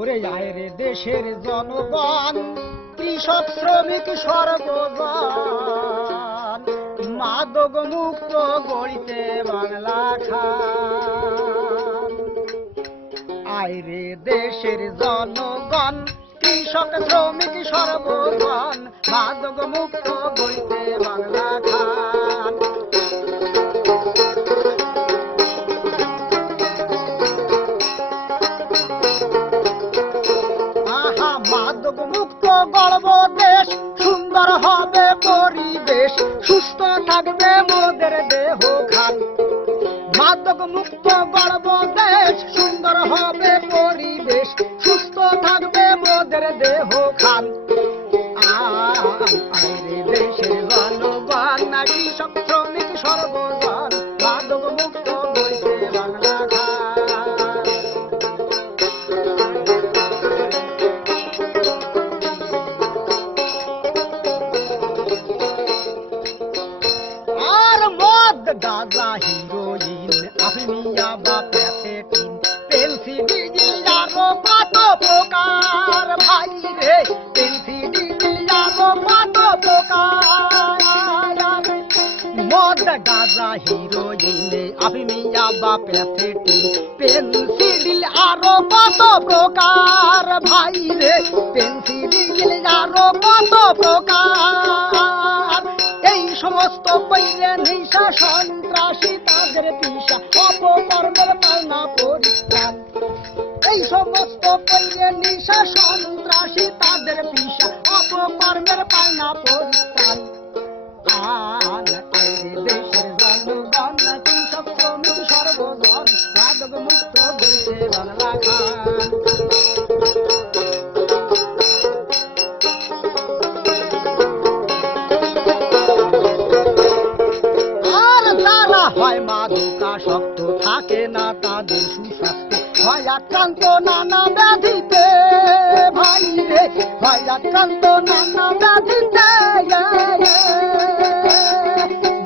ওরে আয় রে দেশের জনগণ, কৃষক শ্রমিক সর্বজন, মাদক মুক্ত গড়িতে বাংলা খান। আয় রে দেশের জনগণ, কৃষক শ্রমিক সর্বজন, মাদক মুক্ত গড়িতে বাংলা খান। মাদক মুক্ত গড়ব দেশ, সুন্দর হবে পরিবেশ, সুস্থ থাকবে মোদের দেহ খান। মাদক মুক্ত গড়ব দেশ, সুন্দর হবে পরিবেশ, সুস্থ থাকবে মোদের দেহ খান। আরে দেশের জনগণ, কৃষক শ্রমিক সর্বজন, মাদক মুক্ত গড়িতে বাংলা খান। গাঁজা হিরোইন আফিমিয়া বা প্যাথেটিন পেনসিডিল আরো কত প্রকার ভাই রে, পেনসিডিল আরো কত প্রকার। মদ গাঁজা হিরোইন আফিমিয়া বা প্যাথেটিন পেনসিডিল আরো কত প্রকার ভাই রে, পেনসিডিল আরো কত প্রকার। এই সমস্ত পৈরে নেশা সন্ত্রাসী তাদের পিসা, অপকর্মের পালনা পরিত্রাণ। এই সমস্ত পৈরে নেশা সন্ত্রাসী তাদের পিসা, অপকর্মের পালনা পরিত্রাণ। দেশের জনগণ, কৃষক শ্রমিক সর্বজন, মাদক মুক্ত গড়িতে বাংলা খান। হয় মাদকাসক্ত, থাকে না তাদের সুস্বাস্থ্য, হয় আক্রান্ত নানা ব্যাধিতে ভাই রে, হয় আক্রান্ত নানা ব্যাধিতে।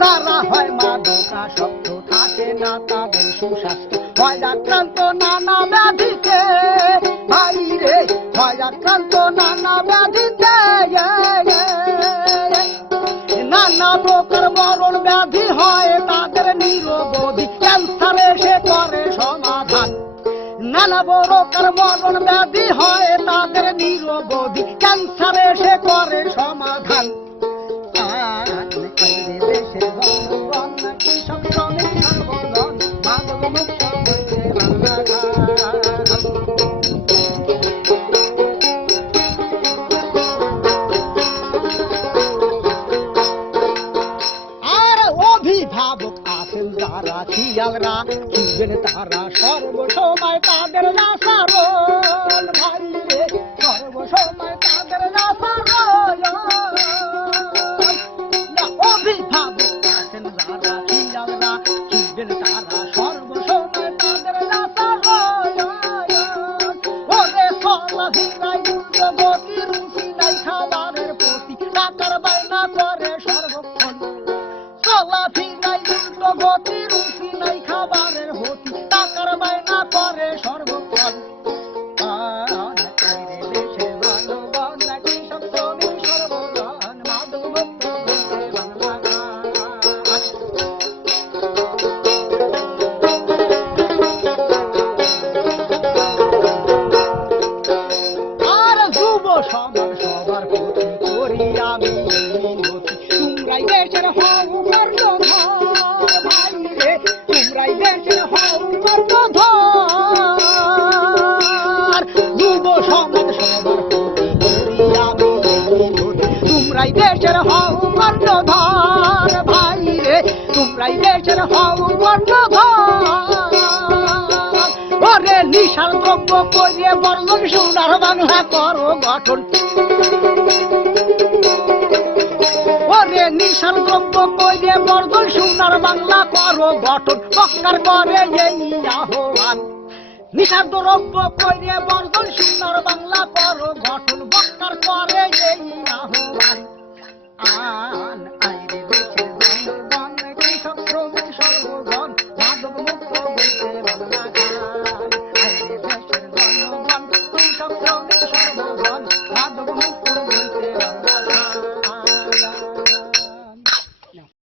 যারা হয় মাদকাসক্ত, থাকে না তাদের সুস্বাস্থ্য, হয় আক্রান্ত নানা ব্যাধিতে ভাই রে, হয় আক্রান্ত নানা ব্যাধিতে। নানা প্রকার মরণ ব্যাধি হয় তাদের নিরবধি, ক্যান্সারে সে করে সমাধান। নানা প্রকার মরণ ব্যাধি হয় তাদের নিরবধি, ক্যান্সারে সে করে সমাধান। দেশের জনগণ, কৃষক শ্রমিক সর্বজন, মাদক মুক্ত গড়িতে বাংলা খান। অভিভাবক আছেন যারা, খেয়াল রাখিবেন তারা, সর্বসময় তাদের আচরণ ভাই রে, সর্বসময় তাদের আচরণ। অভিভাবক আছেন যারা, খেয়াল রাখিবেন তারা, সর্বসময় তাদের আচরণ। ওরে চলাফেরায় উগ্রগতি, রুচি নাই খাবারের প্রতি, টাকার বায়না করে সর্বক্ষণ। চলাফেরায় উগ্রগতি, রুচি নাই খাবারের হতি, টাকার বায়না করে সর্বক্ষণ। দেশের জনগণ, কৃষক শ্রমিক সর্বজন, মাদক মুক্ত গড়িতে বাংলা খান। আর যুব সমাজ সবার প্রতি করি আমি মিনতি, তোমরাই দেশের হও কর্ণধার ভাই রে, তোমরাই দেশের হও কর্ণধার। যুব সমাজ সবার প্রতি করি আমি মিনতি, তোমরাই দেশের হও কর্ণধার ভাই রে, তোমরাই দেশের হও কর্ণধার। ওরে নিশার দ্রব্য করে বর্জন, সোনার বাংলা করো গঠন। ওরে নিশার দ্রব্য করে বর্জন, সোনার বাংলা করো গঠন। পক্কার করে এই আহ্বান, নিশার দ্রব্য করে বর্জন, সোনার বাংলা করো গঠন। পক্কার করে এই আহ্বান। আইরে দেশের জনগণ, কৃষক শ্রমিক সর্বজন, মাদক মুক্ত গড়িতে বাংলা খান। আইরে দেশের জনগণ, কৃষক যায়।